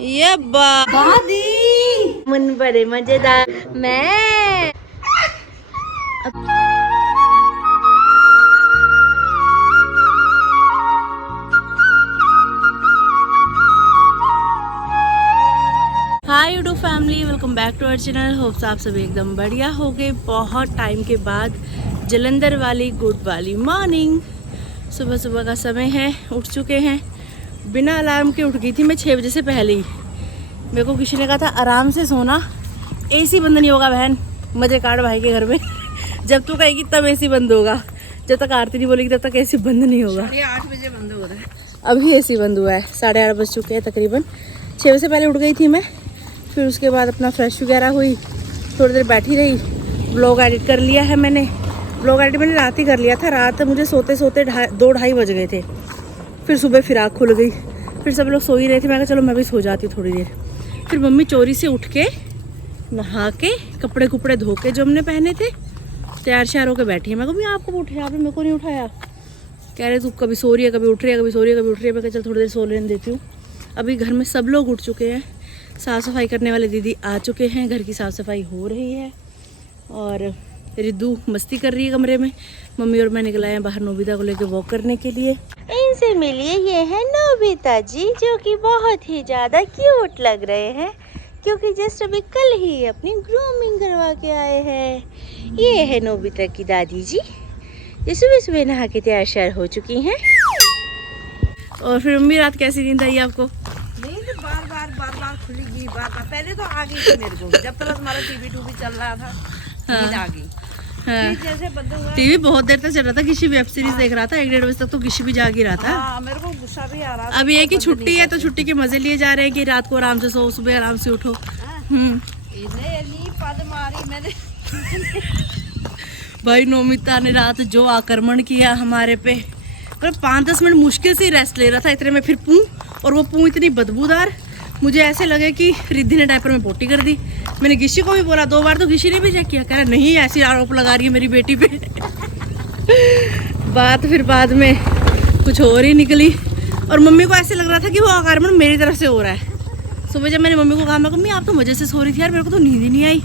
ये दादी मन बड़े मजेदार। मैं hi YouTube family, welcome back to our channel. Hopes आप सभी एकदम बढ़िया हो गए। बहुत टाइम के बाद जलंधर वाली गुड वाली मॉर्निंग। सुबह सुबह का समय है, उठ चुके हैं। बिना अलार्म के उठ गई थी मैं 6 बजे से पहले ही। मेरे को किसी ने कहा था आराम से सोना, एसी बंद नहीं होगा बहन, मजे काट भाई के घर में। जब तू कहेगी तब एसी बंद होगा, जब तक आरती नहीं बोलेगी तब तक एसी बंद नहीं होगा। 8 बजे बंद हो रहा है, अभी एसी बंद हुआ है, 8:30 बज चुके हैं तकरीबन। 6 बजे से पहले उठ गई थी मैं। फिर उसके बाद अपना फ्रेश वगैरह हुई, थोड़ी देर बैठी रही। व्लॉग एडिट कर लिया है मैंने। व्लॉग एडिट मैंने रात ही कर लिया था। रात मुझे सोते सोते 2-2:30 बज गए थे। फिर सुबह फिर आँख खुल गई। फिर सब लोग सो ही रहे थे, मैं कहा चलो मैं भी सो जाती थोड़ी देर। फिर मम्मी चोरी से उठ के नहा के कपड़े कुपड़े धो के जो हमने पहने थे तैयार श्यार होकर बैठी है। मैं मम्मी आपको उठाया, आपने मेरे को नहीं उठाया। कह रहे तू कभी सो रही है, कभी उठ रही है, कभी सो रही है, कभी उठ रही है। मैं कहा चल थोड़ी देर सो लेने देती हूँ। अभी घर में सब लोग उठ चुके हैं। साफ़ सफाई करने वाले दीदी आ चुके हैं, घर की साफ़ सफाई हो रही है और रिद्धू मस्ती कर रही है कमरे में। मम्मी और मैं निकल आए हैं बाहर नोबिता को लेकर वॉक करने के लिए। इनसे मिलिए, ये है नोबिता जी, जो कि बहुत ही ज़्यादा क्यूट लग रहे हैं क्योंकि जस्ट अभी कल ही अपनी ग्रूमिंग करवा के आए हैं। ये है नोबिता की दादी जी, जो सुबह सुबह नहा के तैयार श्यार हो चुकी हैं। और फिर मम्मी रात कैसी नींद आई आपको? बार बार खुलेगी बार। पहले तो आ गई थी मेरे को, जब तक हमारा टीवी चल रहा था। नींद आ गई। हाँ। जैसे बंद हुआ, टीवी बहुत देर तक चल रहा था, किसी वेब सीरीज देख रहा था। 1-1:30 बजे तक तो किसी भी जाग ही रहा था। हाँ, मेरे को गुस्सा भी आ रहा था। अब ये कि छुट्टी है तो छुट्टी के मजे लिए जा रहे हैं कि रात को आराम से सो, सुबह आराम से उठो। इन्हें पद मारी मैंने। भाई नोमिता ने रात जो आक्रमण किया हमारे पे, मतलब 5-10 मिनट मुश्किल से रेस्ट ले रहा था। इतने में फिर पूं, और वो पूं इतनी बदबूदार, मुझे ऐसे लगे कि रिद्धि ने डायपर में पोटी कर दी। मैंने गिशी को भी बोला 2 बार, तो गिशी ने भी चेक किया, कह रहा नहीं ऐसी आरोप लगा रही है मेरी बेटी पे। बात फिर बाद में कुछ और ही निकली। और मम्मी को ऐसे लग रहा था कि वो आक्रमण मेरी तरफ से हो रहा है। सुबह जब मैंने मम्मी को कहा, मैं मम्मी आप तो मजे से सो रही थी यार, मेरे को तो नींद ही नहीं आई।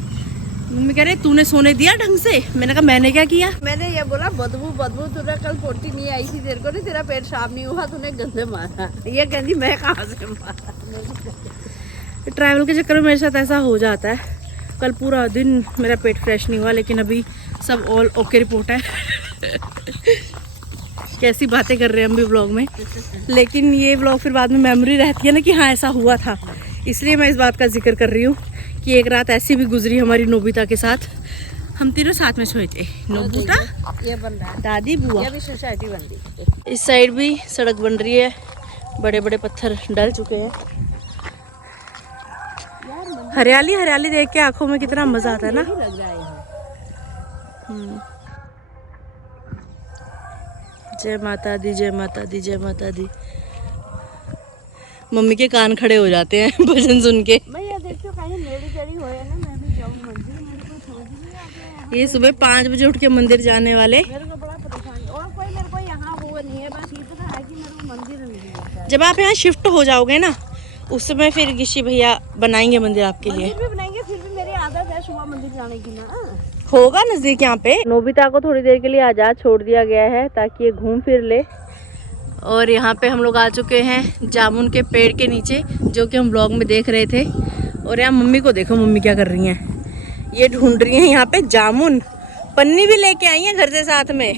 मम्मी कह रहे तूने सोने दिया ढंग से? मैंने कहा मैंने क्या किया? मैंने ये बोला बदबू तुझे कल पोटी नहीं आई थी, तेरे को नहीं, तेरा पेट साफ नहीं हुआ, तूने गंदे मारा। ये कहती मैं कहाँ से मारा। ट्रैवल के चक्कर में मेरे साथ ऐसा हो जाता है। कल पूरा दिन मेरा पेट फ्रेश नहीं हुआ, लेकिन अभी सब ऑल ओके रिपोर्ट है। कैसी बातें कर रहे हैं हम भी व्लॉग में, लेकिन ये व्लॉग फिर बाद में मेमोरी रहती है ना कि हाँ ऐसा हुआ था। इसलिए मैं इस बात का जिक्र कर रही हूँ कि एक रात ऐसी भी गुजरी हमारी नोबिता के साथ। हम तीनों साथ में सोए थे, नोबिता, ये बन रहा है, दादी, बुआ। ये भी सोसाइटी बन रही। इस साइड भी सड़क बन रही है, बड़े बड़े पत्थर डल चुके हैं। हरियाली हरियाली देख के आंखों में कितना मजा आता है ना। लग रहा है। जय माता दी, जय माता दी, जय माता दी। मम्मी के कान खड़े हो जाते हैं भजन सुन के। भैया देखो कहीं मेरी जड़ी हो है ना, मैं भी जाऊं मंदिर, मेरे को समझ नहीं आ रहा। ये सुबह 5 बजे उठ के मंदिर जाने वाले। मेरे को बड़ा परेशानी, और कोई मेरे को यहाँ वो नहीं है, बस इतना है कि मेरे को मंदिर नहीं है। जब आप यहाँ शिफ्ट हो जाओगे ना, उस समय फिर गिशी भैया बनाएंगे मंदिर आपके लिए। मंदिर भी बनाएंगे, फिर भी मेरी आदत है सुबह मंदिर जाने की ना। होगा नजदीक यहाँ पे। नोबिता को थोड़ी देर के लिए आजाद छोड़ दिया गया है ताकि ये घूम फिर ले। और यहाँ पे हम लोग आ चुके हैं जामुन के पेड़ के नीचे, जो कि हम ब्लॉग में देख रहे थे। और यहाँ मम्मी को देखो, मम्मी क्या कर रही हैं, ये ढूंढ रही हैं यहाँ पे जामुन। पन्नी भी लेके आई हैं घर से साथ में।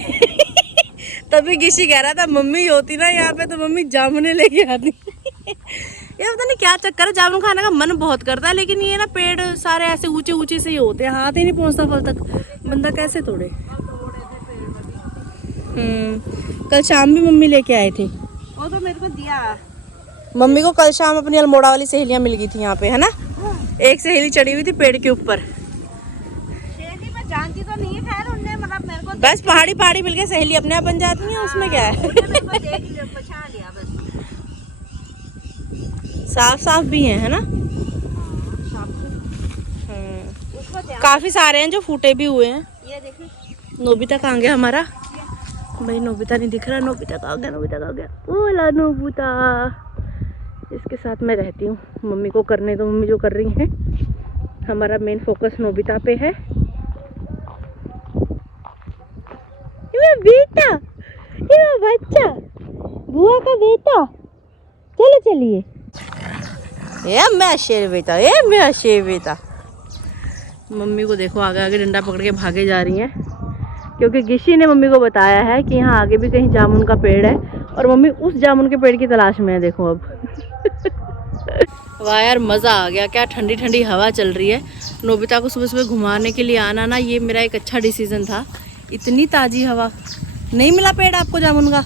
तभी गिशी कह रहा था मम्मी होती ना यहाँ पे तो मम्मी जामुने लेके आती। ये पता नहीं क्या चक्कर है, जामुन खाने का मन बहुत करता है, लेकिन ये ना पेड़ सारे ऐसे ऊंचे ऊंचे से ही होते हैं, हाथ ही नहीं पहुंचता फल तक, बंदा कैसे तोड़े। कल शाम भी मम्मी लेके आए थे। वो तो मेरे को दिया। मम्मी को कल शाम अपनी अल्मोड़ा वाली सहेलियां मिल गई थी यहाँ पे, है ना। एक सहेली चढ़ी हुई थी पेड़ के ऊपर। सहेली मैं जानती तो नहीं है, खैर उनने मतलब मेरे को बस पहाड़ी मिल के सहेली अपने आप बन जाती है, उसमें क्या है। मेरे को देख लिया, पहचान लिया बस। साफ भी है ना। काफी सारे हैं जो फूटे भी हुए हैं। ये देखिए नोबिता कहाँ गया हमारा? भाई नोबिता नहीं दिख रहा। नोबिता कहाँ गया? नोबिता कहाँ गया? ओला नोबिता, इसके साथ मैं रहती हूँ। मम्मी को करने दो, मम्मी जो कर रही हैं। हमारा मेन फोकस नोबिता पे है। ये बेटा, ये बच्चा, बुआ का बेटा, चलो चलिए। ये मेरा शेर बेटा, ये मेरा शेर बेटा। मम्मी को देखो आगे आगे डंडा पकड़ के भागे जा रही हैं, क्योंकि गिशी ने मम्मी को बताया है कि यहाँ आगे भी कहीं जामुन का पेड़ है और मम्मी उस जामुन के पेड़ की तलाश में है। देखो अब वाह यार, मज़ा आ गया। क्या ठंडी ठंडी हवा चल रही है। नोबिता को सुबह सुबह घुमाने के लिए आना ना, ये मेरा एक अच्छा डिसीजन था। इतनी ताज़ी हवा। नहीं मिला पेड़ आपको जामुन का?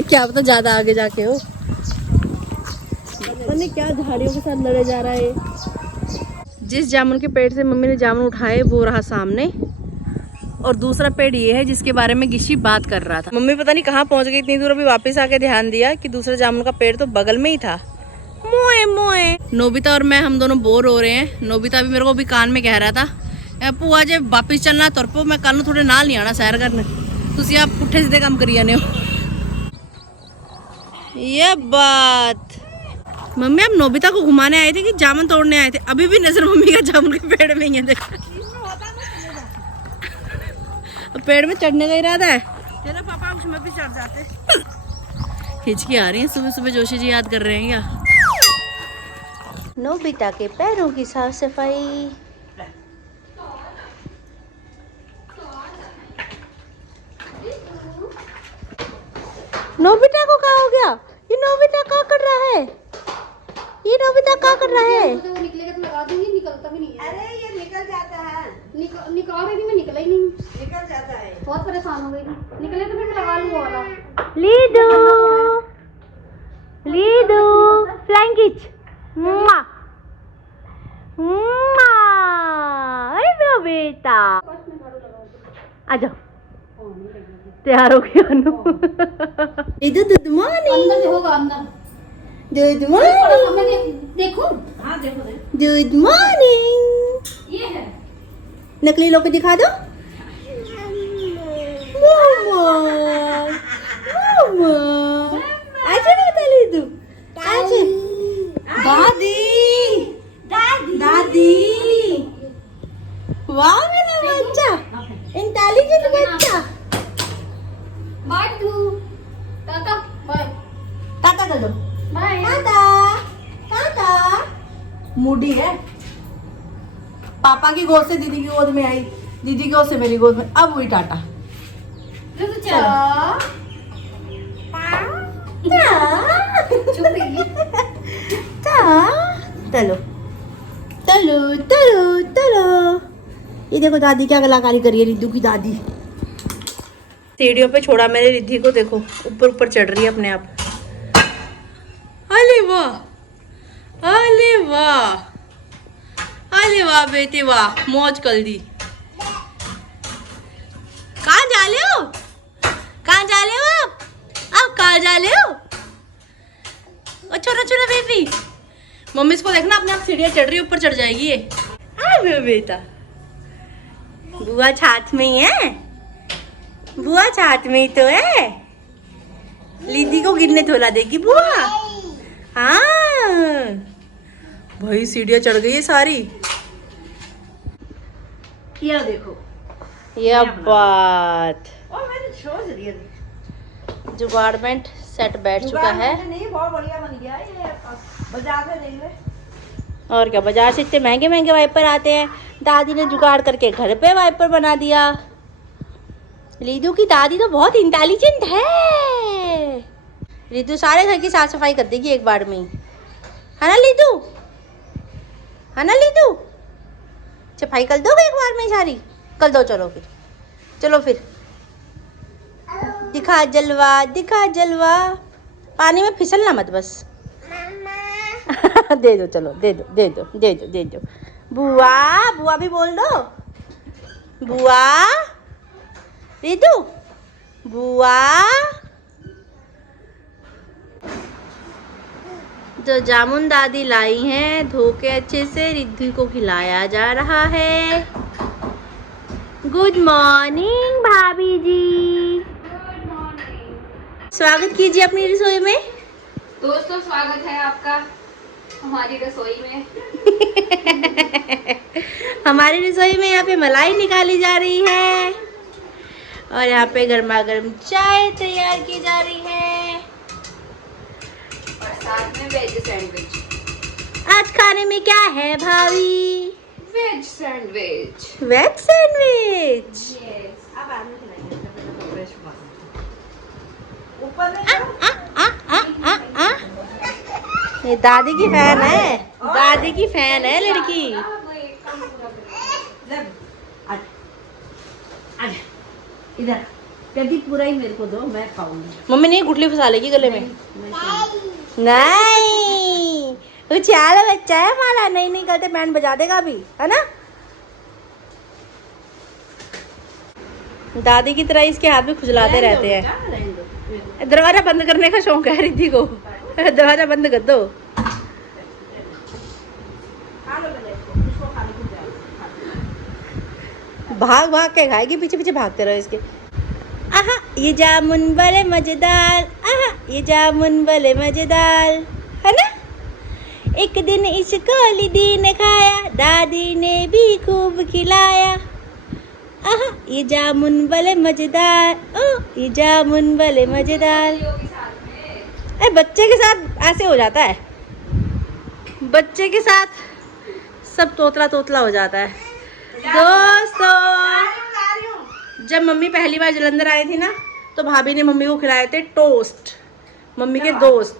क्या पता ज़्यादा आगे जाके हो। पता नहीं क्या झाड़ियों के साथ लड़े जा रहा है। जिस जामुन के पेड़ से मम्मी ने जामुन उठाए वो रहा सामने, और दूसरा पेड़ ये है जिसके बारे में गिशी बात कर रहा था। मम्मी पता नहीं कहाँ पहुँच गई इतनी दूर, अभी वापस आके ध्यान दिया कि दूसरा जामुन का पेड़ तो बगल में ही था। मोए मोए। नोबिता और मैं हम दोनों बोर हो रहे हैं। नोबिता भी मेरे को भी कान में कह रहा था, भूआ जे वापिस चलना तुर पो, मैं कल थोड़े नाल नहीं आना सैर करने, तुसी आप पुट्ठे सीधे काम करी जाने हो। ये बात। मम्मी आप नोबिता को घुमाने आए थे कि जामुन तोड़ने आए थे? अभी भी नजर मम्मी का जामुन के पेड़ में ही है। देखो पेड़ में चढ़ने का इरादा है। चलो पापा उसमें भी चढ़ जाते। हिचकी आ रही है सुबह सुबह। जोशी जी याद कर रहे हैं क्या? नोबिता के पैरों की साफ सफाई। नोबिता को क्या हो गया? ये नोबिता क्या कर रहा है? ये नोबिता क्या कर रहा है? तो निकलेगा तो लगा दूंगी, निकलता भी नहीं है। अरे ये निकल जाता है। निकाल रही थी मैं, निकला ही नहीं। निकल जाता है। बहुत परेशान हो गई थी। निकले तो फिर लगा लूँ वाला। लीडू, लीडू, फ्लाइंग किच। मुआ, मुआ। अरे मेरा बेटा, आ जाओ। तैयार हो गया अनु। लीडू गुड मॉर्निंग। अंदर होगा अंदर। Good morning. देखो। हाँ देखो गुड मॉर्निंग। ये है नकली लोग दिखा दो। मामा, मामा, आजा बेटा लीडू, आजा। दादी, दादी, दादी। वाह मेरा बच्चा, इंटेलिजेंट बच्चा। बाय टू टाटा बाय टाटा कर दो। बाय टाटा, टाटा। मूडी है। पापा की गोद से दीदी की गोद में आई, दीदी की गोद से मेरी गोद में, अब हुई टाटा। चलो चलो चलो चलो। ये देखो दादी क्या कलाकारी करी है, रिद्धू की दादी। सीढ़ियों पे छोड़ा मैंने रिद्धि को, देखो ऊपर ऊपर चढ़ रही है अपने आप। अरे वाह, अरे वाह, अरे वाह बेटे वाह, मौज कर दी। कहाँ जा ले हो? कहाँ जा ले हो आप कहाँ जा ले हो? ओ छोटा छोटा बेबी। मम्मी इसको देखना अपने आप सीढ़ियाँ चढ़ रही है, ऊपर चढ़ जाएगी ये। अरे बेटा, बुआ छाछ में ही है, बुआ छाछ में ही तो है। लीदी को गिरने थोड़ा देगी बुआ। हाँ भाई, सीढ़ियाँ चढ़ गई है सारी। ये देखो। ये बात। और मैंने सोच लिया जुगाड़मेंट सेट बैठ चुका है। नहीं, बहुत बढ़िया बन गया ये। बाजार से ले ले। और क्या, बाजार से इतने महंगे महंगे वाइपर आते हैं, दादी ने जुगाड़ करके घर पे वाइपर बना दिया। लीदू की दादी तो बहुत इंटेलिजेंट है। लीदू सारे घर की साफ सफाई कर देगी एक बार में ही, है ना लीदू? है ना लीदू? सफाई कर दोगे एक बार में सारी? कर दो। चलो फिर, चलो फिर दिखा जलवा, दिखा जलवा। पानी में फिसलना मत बस। दे दो, चलो दे दो दे दो दे दो दे दो। बुआ, बुआ भी बोल दो। बुआ, रिद्धू, बुआ। जो जामुन दादी लाई हैं धो के अच्छे से रिद्धू को खिलाया जा रहा है। गुड मॉर्निंग भाभी जी। स्वागत कीजिए अपनी रसोई में। दोस्तों स्वागत है आपका हमारी रसोई में। हमारी रसोई में यहाँ पे मलाई निकाली जा रही है और यहाँ पे गर्मा गर्म चाय तैयार की जा रही है और साथ में वेज सैंडविच। आज खाने में क्या है भाभी? Veg sandwich. Veg sandwich. अब आने खिलाएंगे फ्रेश ऊपर में ये दादी की फैन है, दादी की फैन है लड़की। इधर कभी पूरा ही मेरे को दो, मैं खाऊंगी। मम्मी नहीं गुठली फंसा लेगी गले में। नहीं वो चाल बच्चा है हमारा, नहीं नहीं करते बैंड बजा देगा अभी, है ना। दादी की तरह इसके हाथ भी खुजलाते रहते हैं। दरवाजा बंद करने का शौक है रिद्धि को, दरवाजा बंद कर दो। भाग भाग के खाएगी, पीछे पीछे भागते रहो इसके। आहा ये जामुन बड़े मजेदार, आहा ये जामुन बड़े मजेदार, है ना। एक दिन इसको दीदी ने खाया, दादी ने भी खूब खिलाया। आहा ये जामुन बड़े मजेदार, ओ ये जामुन बड़े मजेदार। अरे बच्चे के साथ ऐसे हो जाता है, बच्चे के साथ सब तोतला तोतला हो जाता है। दोस्तों जब मम्मी पहली बार जलंधर आई थी ना, तो भाभी ने मम्मी को खिलाए थे टोस्ट, मम्मी के दोस्त।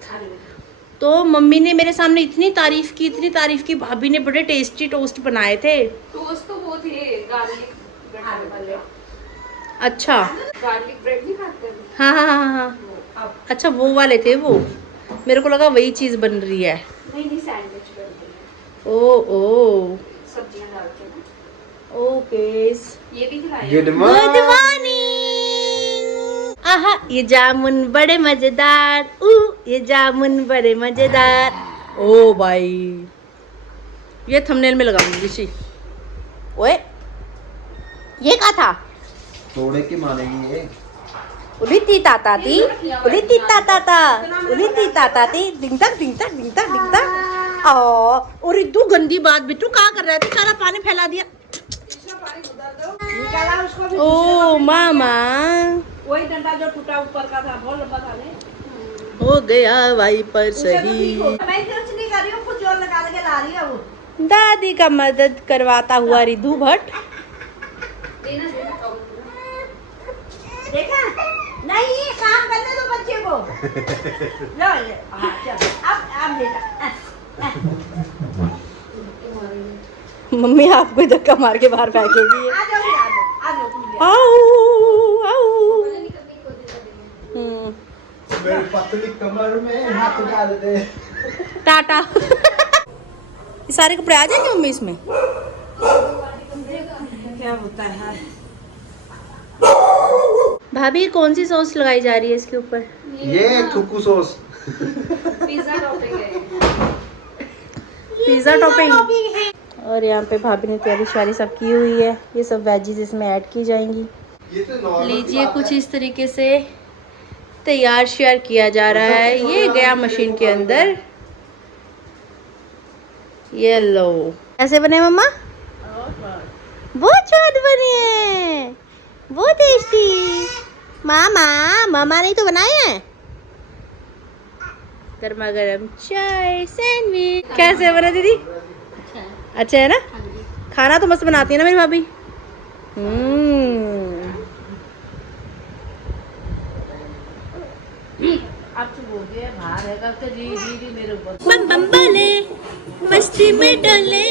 तो मम्मी ने मेरे सामने इतनी तारीफ की, इतनी तारीफ की, भाभी ने बड़े टेस्टी टोस्ट बनाए थे। टोस्ट तो वो थे गार्लिक ब्रेड वाले। अच्छा गार्लिक ब्रेड नहीं खाते हैं? हाँ हाँ हाँ हाँ, अच्छा वो वाले थे वो, मेरे को लगा वही चीज़ बन रही है। नहीं सैंडविच बनते हैं, ओ ओ सब्जियां डालते हैं। ओके ये भी खिलाया। Good morning. आहा ये जामुन बड़े मजेदार, ये जामुन बड़े मजेदार। ओ भाई ये थंबनेल में लगाऊंगी ऋषि। ओए ये क्या था? थोड़े की मानेगी ये। उलिती ताता थी, उलिती ताता था, उलिती ताता थी, डिंग तक डिंग तक डिंग तक डिंग तक। और इतनी गंदी बात बिट्टू, क्या कर रहा था? सारा पानी फैला दिया। निकाला उसको भी। ओ मामा वही डंडा जो टूटा ऊपर का था, बहुत लंबा था। नहीं हो गया वाइपर सही। मैं कुछ नहीं कर रही हूँ, कुछ जोर निकाल के ला रही है वो। दादी का मदद करवाता हुआ रिद्धू भट्ट। देखा नहीं, ये काम करने दो बच्चे को। लो ले, हाँ चलो अब ले जा। मम्मी आपको धक्का मार के बाहर फेंकेगी। आ जाओ फिर, आ जाओ तुम ले। आओ आओ। मेरी पतली कमर में हाथ डाल दे। टाटा। ये सारे कपड़े आ जाएंगे मम्मी इसमें? क्या होता है? भाभी कौन सी सॉस लगाई जा रही है इसके ऊपर? ये थुक्कू सॉस। पिज्जा टॉपिंग है। Pizza topping. और यहाँ पे भाभी ने तैयारी शारी सब की हुई है, ये सब वेजीज इसमें ऐड की जाएंगी। लीजिए कुछ इस तरीके से तैयार शेयर किया जा रहा है। ये गया मशीन के अंदर। ये लो, ऐसे बने मम्मा? बहुत स्वाद बनी है, बहुत टेस्टी। मामा मामा ने तो बनाए हैं। गर्मा गर्म चाय सैंडविच। कैसे बना दीदी? अच्छा है ना? खाना तो मस्त बनाती है ना मेरी भाभी। अब तो हो गया बाहर है, कब से जी मेरे ऊपर। बम बम बोले मस्ती में डोले।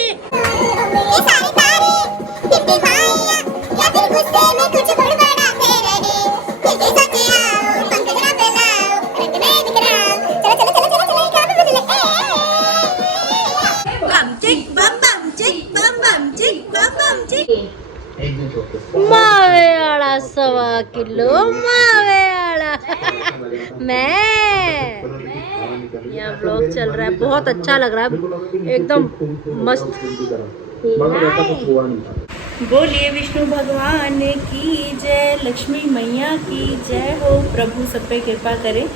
मावे आड़ा 1.25 किलो मावे आड़ा। मैं यहाँ ब्लॉग चल रहा है, बहुत अच्छा लग रहा है, एकदम मस्त। बोलिए विष्णु भगवान की जय, लक्ष्मी मैया की जय हो। प्रभु सब पे कृपा करें।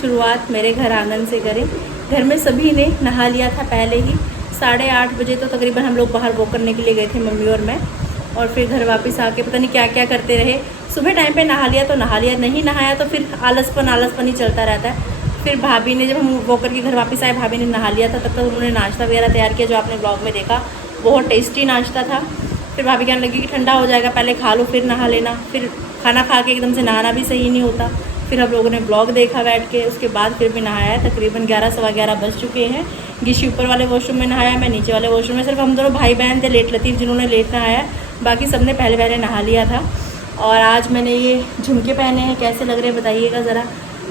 शुरुआत मेरे घर आंगन से करें। घर में सभी ने नहा लिया था पहले ही। 8:30 बजे तो तकरीबन हम लोग बाहर वॉक करने के लिए गए थे, मम्मी और मैं। और फिर घर वापस आके पता नहीं क्या क्या करते रहे। सुबह टाइम पे नहा लिया तो नहा लिया, नहीं नहाया तो फिर आलसपन ही चलता रहता है। फिर भाभी ने, जब हम वॉक करके घर वापस आए, भाभी ने नहा लिया था। तब तक उन्होंने नाश्ता वगैरह तैयार किया, जो आपने ब्लॉग में देखा। बहुत टेस्टी नाश्ता था। फिर भाभी कहने लगी कि ठंडा हो जाएगा, पहले खा लो फिर नहा लेना। फिर खाना खा के एकदम से नहाना भी सही नहीं होता। फिर हम लोगों ने ब्लॉग देखा बैठ के, उसके बाद फिर भी नहाया है। तकरीबन 11 सवा 11 बज चुके हैं। गिशी ऊपर वाले वॉशरूम में नहाया, मैं नीचे वाले वॉशरूम में। सिर्फ हम दोनों भाई बहन थे लेट लतीफ़ जिन्होंने लेट नहाया, बाकी सब ने पहले पहले नहा लिया था। और आज मैंने ये झुमके पहने हैं, कैसे लग रहे हैं बताइएगा ज़रा।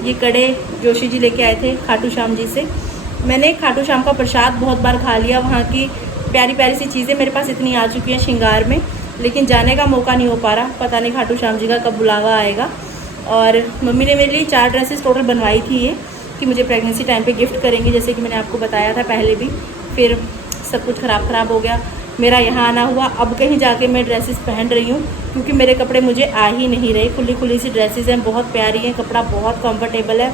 ये कड़े जोशी जी लेके आए थे खाटू श्याम जी से। मैंने खाटू श्याम का प्रसाद बहुत बार खा लिया। वहाँ की प्यारी प्यारी सी चीज़ें मेरे पास इतनी आ चुकी हैं श्रृंगार में, लेकिन जाने का मौका नहीं हो पा रहा। पता नहीं खाटू श्याम जी का कब बुलावा आएगा। और मम्मी ने मेरे लिए 4 ड्रेसेस टोटल बनवाई थी ये, कि मुझे प्रेगनेंसी टाइम पे गिफ्ट करेंगे, जैसे कि मैंने आपको बताया था पहले भी। फिर सब कुछ ख़राब हो गया, मेरा यहाँ आना हुआ। अब कहीं जाके मैं ड्रेसेस पहन रही हूँ, क्योंकि मेरे कपड़े मुझे आ ही नहीं रहे। खुली खुली सी ड्रेसेस हैं, बहुत प्यारी हैं, कपड़ा बहुत कंफर्टेबल है।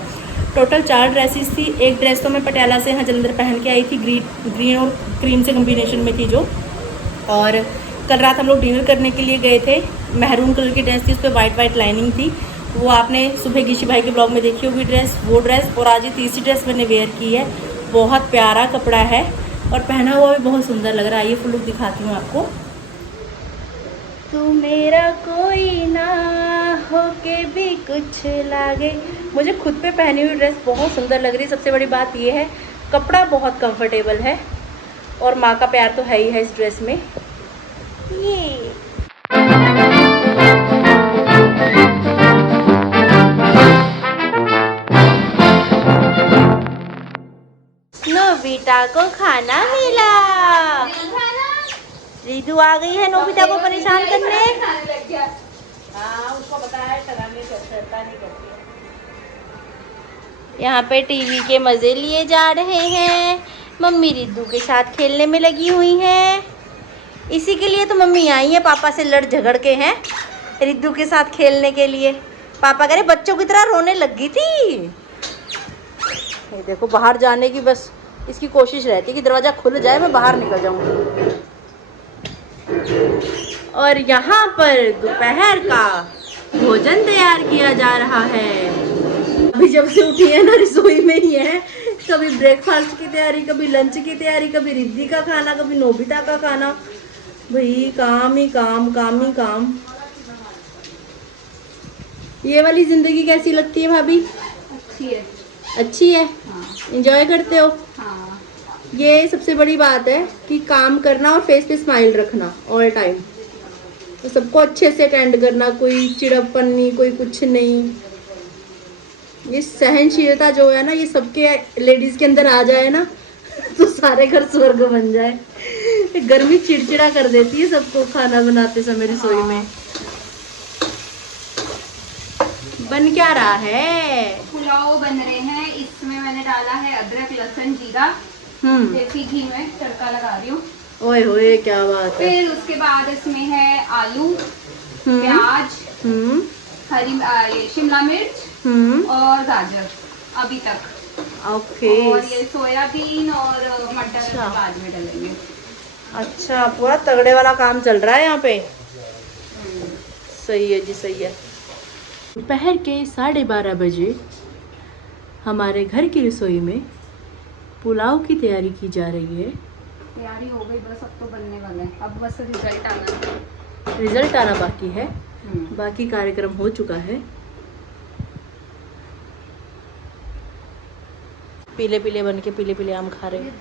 टोटल 4 ड्रेसेस थी। एक ड्रेस तो मैं पटियाला से यहाँ जलंधर पहन के आई थी, ग्रीन और क्रीम से कम्बिनेशन में थी जो। और कल रात हम लोग डिनर करने के लिए गए थे। महरून कलर की ड्रेस थी, उस पर वाइट लाइनिंग थी। वो आपने सुबह गिशी भाई के ब्लॉग में देखी होगी ड्रेस, वो ड्रेस। और आज ये तीसरी ड्रेस मैंने वेयर की है। बहुत प्यारा कपड़ा है और पहना हुआ भी बहुत सुंदर लग रहा है। ये फुल लुक दिखाती हूँ आपको। तू मेरा कोई ना हो के भी कुछ लागे। मुझे खुद पे पहनी हुई ड्रेस बहुत सुंदर लग रही है। सबसे बड़ी बात ये है, कपड़ा बहुत कंफर्टेबल है और माँ का प्यार तो है ही है इस ड्रेस में। ये नोबिता को खाना मिला। रिदू आ गई है नोबिता को परेशान करने। उसको बताया यहाँ पे टीवी के मजे लिए जा रहे हैं। मम्मी रिदू के साथ खेलने में लगी हुई हैं। इसी के लिए तो मम्मी आई है, पापा से लड़ झगड़ के हैं रिदू के साथ खेलने के लिए। पापा कह रहे बच्चों की तरह रोने लग गई थी। ये देखो, बाहर जाने की बस इसकी कोशिश रहती है कि दरवाज़ा खुल जाए, मैं बाहर निकल जाऊँ। और यहाँ पर दोपहर का भोजन तैयार किया जा रहा है। अभी जब से उठी है ना, रसोई में ही है। कभी ब्रेकफास्ट की तैयारी, कभी लंच की तैयारी, कभी रिद्धि का खाना, कभी नोबिता का खाना। भाई काम ही काम, काम ही काम। ये वाली जिंदगी कैसी लगती है भाभी? अच्छी है। एंजॉय करते हो? हाँ। ये सबसे बड़ी बात है कि काम करना और फेस पे स्माइल रखना ऑल टाइम। तो सबको अच्छे से अटेंड करना, कोई चिड़प्पन नहीं, कोई कुछ नहीं। ये सहनशीलता जो है ना, ये सबके लेडीज के अंदर आ जाए ना तो सारे घर स्वर्ग बन जाए। गर्मी चिड़चिड़ा कर देती है सबको खाना बनाते समय रसोई में। बन क्या रहा है? पुलाव बन रहे हैं। इसमें मैंने डाला है अदरक, लहसुन, जीरा, देसी घी में तड़का लगा रही हूँ। ओए होए क्या बात है। फिर उसके बाद इसमें है आलू, प्याज, हरी ये शिमला मिर्च और गाजर अभी तक। ओके। और ये सोयाबीन और मटर बाद में डालेंगे। अच्छा, पूरा तगड़े वाला काम चल रहा है यहाँ पे। सही है जी, सही है। दोपहर के 12:30 बजे हमारे घर की रसोई में पुलाव की तैयारी की जा रही है। तैयारी हो गई, बस अब तो बनने वाला है। अब बस रिजल्ट आना बाकी है। बाकी कार्यक्रम हो चुका है। पीले पीले बन के पीले पीले आम खा रहे हैं।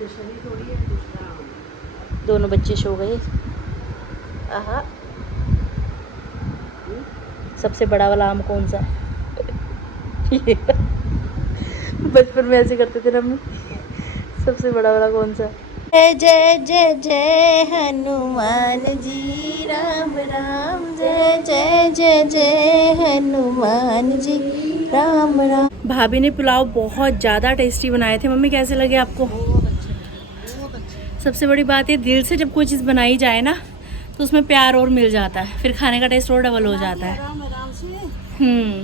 दोनों बच्चे सो गए। आहा, सबसे बड़ा वाला आम कौन सा? बचपन में ऐसे करते थे ना हम। सबसे बड़ा वाला कौन सा? जय जय जय जय हनुमान जी, राम राम। जय जय जय जय हनुमान जी, राम राम। भाभी ने पुलाव बहुत ज़्यादा टेस्टी बनाए थे। मम्मी कैसे लगे आपको? सबसे बड़ी बात ये, दिल से जब कोई चीज़ बनाई जाए ना तो उसमें प्यार और मिल जाता है, फिर खाने का टेस्ट और डबल हो जाता है। आराम से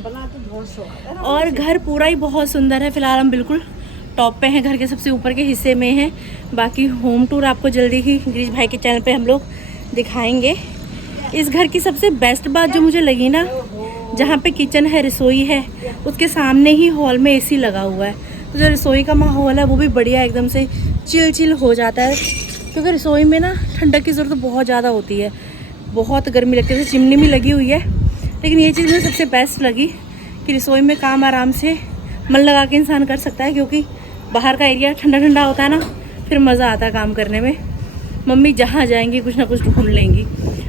बना के बहुत स्वाद है। और घर पूरा ही बहुत सुंदर है। फिलहाल हम बिल्कुल टॉप पे हैं, घर के सबसे ऊपर के हिस्से में हैं। बाकी होम टूर आपको जल्दी ही गिरीश भाई के चैनल पे हम लोग दिखाएंगे। इस घर की सबसे बेस्ट बात जो मुझे लगी ना, जहाँ पे किचन है, रसोई है, उसके सामने ही हॉल में एसी लगा हुआ है। तो जो रसोई का माहौल है वो भी बढ़िया एकदम से चिल हो जाता है, क्योंकि रसोई में ना ठंडक की ज़रूरत बहुत ज़्यादा होती है, बहुत गर्मी लगती है। जैसे चिमनी भी लगी हुई है, लेकिन ये चीज़ मुझे सबसे बेस्ट लगी कि रसोई में काम आराम से मन लगा के इंसान कर सकता है, क्योंकि बाहर का एरिया ठंडा ठंडा होता है ना, फिर मज़ा आता है काम करने में। मम्मी जहाँ जाएंगी कुछ ना कुछ ढूंढ लेंगी।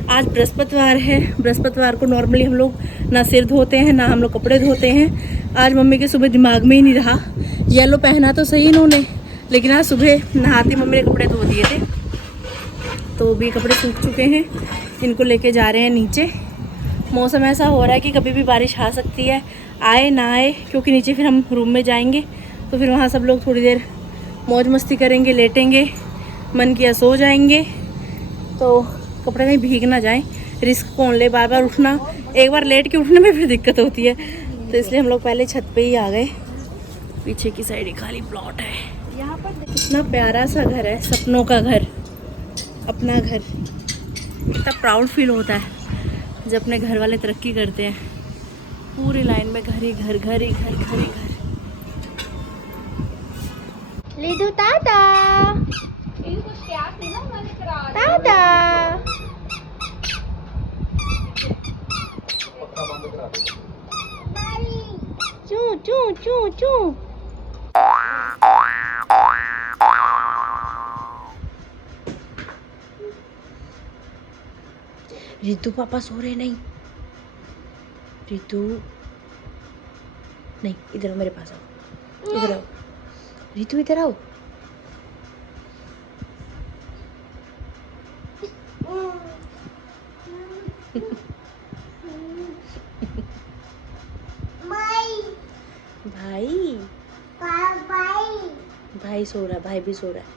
आज बृहस्पतिवार है, बृहस्पतिवार को नॉर्मली हम लोग ना सिर धोते हैं ना हम लोग कपड़े धोते हैं। आज मम्मी के सुबह दिमाग में ही नहीं रहा। येलो पहना तो सही इन्होंने, लेकिन आज सुबह नहाते मम्मी ने कपड़े धो दिए थे, तो भी कपड़े सूख चुके हैं। इनको लेके जा रहे हैं नीचे। मौसम ऐसा हो रहा है कि कभी भी बारिश आ सकती है, आए ना आए, क्योंकि नीचे फिर हम रूम में जाएंगे तो फिर वहाँ सब लोग थोड़ी देर मौज मस्ती करेंगे, लेटेंगे, मन किया सो जाएंगे। तो कपड़े कहीं भीग ना जाएं, रिस्क कौन ले, बार बार उठना, एक बार लेट के उठने में फिर दिक्कत होती है। तो इसलिए हम लोग पहले छत पे ही आ गए। पीछे की साइड ही खाली प्लॉट है। यहाँ पर कितना प्यारा सा घर है, सपनों का घर, अपना घर। कितना प्राउड फील होता है जब अपने घर वाले तरक्की करते हैं। पूरी लाइन में घर ही घर, घर ही घर, घर ही घर। लीडू ताता इनको क्या थी ना मैंने करा ताता चू चू चू चू। रितु पापा सो रहे नहीं। रितु नहीं, इधर आओ, मेरे पास आओ, इधर आओ रितु, इधर आओ। भाई भाई सो रहा है, भाई भी सो रहा है।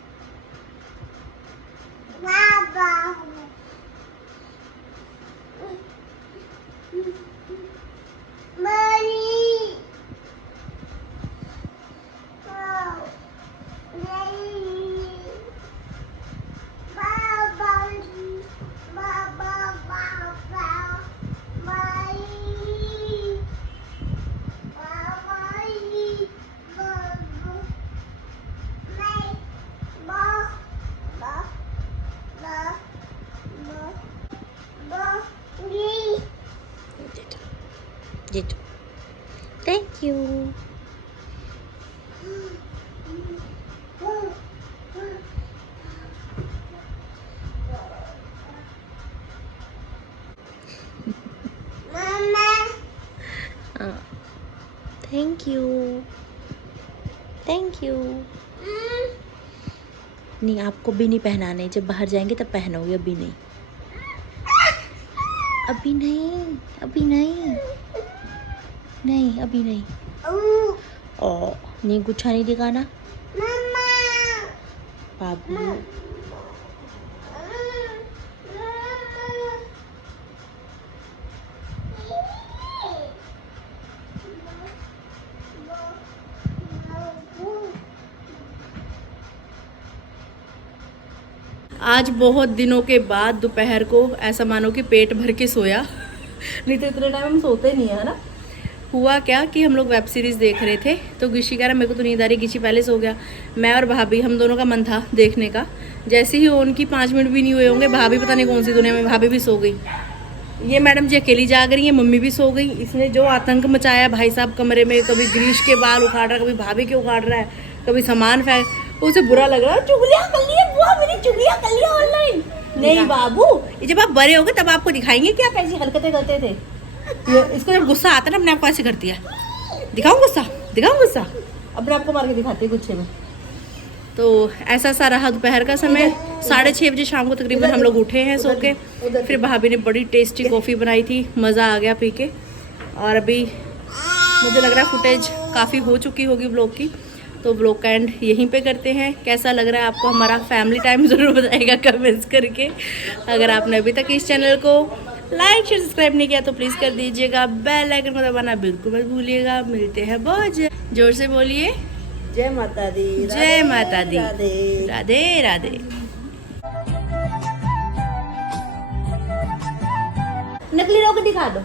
Thank you. Thank you, thank you. नहीं, आपको भी नहीं पहनाने, जब बाहर जाएंगे तब पहनोगे, अभी नहीं, अभी नहीं, अभी नहीं, नहीं अभी नहीं। ओ नहीं, गुच्छा नहीं दिखाना बाबू। आज बहुत दिनों के बाद दोपहर को ऐसा मानो कि पेट भर के सोया। नहीं तो इतने टाइम हम सोते नहीं है ना। हुआ क्या कि हम लोग वेब सीरीज़ देख रहे थे, तो गिशी कह रहा मेरे को तो नींद आ रही। गिशी पहले सो गया, मैं और भाभी, हम दोनों का मन था देखने का। जैसे ही उनकी 5 मिनट भी नहीं हुए होंगे, भाभी पता नहीं कौन सी दुनिया में, भाभी भी सो गई। ये मैडम जी अकेली जाग रही है, मम्मी भी सो गई। इसने जो आतंक मचाया भाई साहब कमरे में, कभी गिरीश के बाल उखाड़ रहा है, कभी भाभी के उखाड़ रहा है, कभी सामान फेंक, उसे बुरा लग रहा है। चुगलियां कर लिया बुआ, मेरी चुगलियां कर लिया ऑनलाइन। नहीं बाबू, ये जब आप बड़े होगे तब आपको दिखाएंगे कि आप ऐसी हरकतें करते थे। ये इसको जब गुस्सा आता है ना, अपने आप को ऐसे करती है। दिखाऊं गुस्सा, दिखाऊं गुस्सा, अपने आप को मार के दिखाती है गुस्से में। तो ऐसा सा रहा दोपहर का समय। 6:30 बजे शाम को तकरीबन हम लोग उठे हैं सो के। फिर भाभी ने बड़ी टेस्टी कॉफ़ी बनाई थी, मज़ा आ गया पी के। और अभी मुझे लग रहा है फुटेज काफ़ी हो चुकी होगी व्लॉग की, तो व्लॉग का एंड यहीं पे करते हैं। कैसा लग रहा है आपको हमारा फैमिली टाइम ज़रूर बताइएगा कमेंट्स करके। अगर आपने अभी तक इस चैनल को लाइक शेयर सब्सक्राइब नहीं किया तो प्लीज़ कर दीजिएगा। बेल आइकन को दबाना बिल्कुल मत भूलिएगा। मिलते हैं बहुत जोर से बोलिए जय माता दी। जय माता दी। राधे। राधे राधे। नकली रोके दिखा दो।